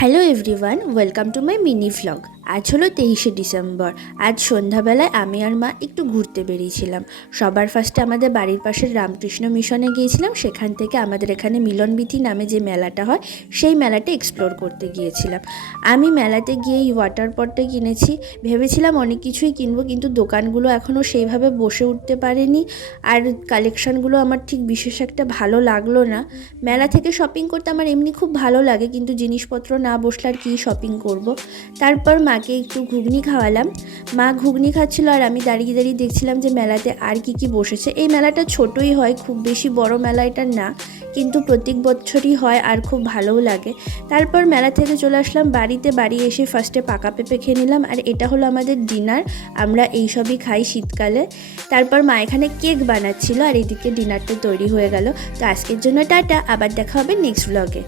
Hello everyone, welcome to my mini vlog. আজ হলো 23শে December. আজ সন্ধ্যাবেলায় আমি আর মা একটু ঘুরতে বেরিয়েছিলাম। সবার ফার্স্টে আমাদের বাড়ির পাশের রামকৃষ্ণ মিশনে গিয়েছিলাম। সেখান থেকে আমাদের এখানে মিলনবিথি নামে যে মেলাটা হয় সেই মেলাটা এক্সপ্লোর করতে গিয়েছিলাম। আমি মেলাতে গিয়ে এই ওয়াটার পটটা কিনেছি। ভেবেছিলাম অনেক কিছুই কিনবো, কিন্তু দোকানগুলো এখনও সেইভাবে বসে উঠতে পারেনি, আর কালেকশানগুলো আমার ঠিক বিশেষ একটা ভালো লাগলো না। মেলা থেকে শপিং করতে আমার এমনি খুব ভালো লাগে, কিন্তু জিনিসপত্র না বসলে আর কী শপিং করব। তারপর মাকে একটু ঘুগনি খাওয়ালাম। মা ঘুগনি খাচ্ছিল আর আমি দাঁড়িয়ে দাঁড়িয়ে দেখছিলাম যে মেলাতে আর কি কি বসেছে। এই মেলাটা ছোটই হয়, খুব বেশি বড় মেলা এটা না, কিন্তু প্রত্যেক বছরই হয় আর খুব ভালোও লাগে। তারপর মেলা থেকে চলে আসলাম বাড়িতে। বাড়ি এসে ফার্স্টে পাকা পেঁপে খেয়ে নিলাম, আর এটা হলো আমাদের ডিনার। আমরা এইসবই খাই শীতকালে। তারপর মা এখানে কেক বানাচ্ছিল আর এদিকে ডিনারটা তৈরি হয়ে গেল। তো আজকের জন্য টাটা, আবার দেখা হবে নেক্সট ব্লগে।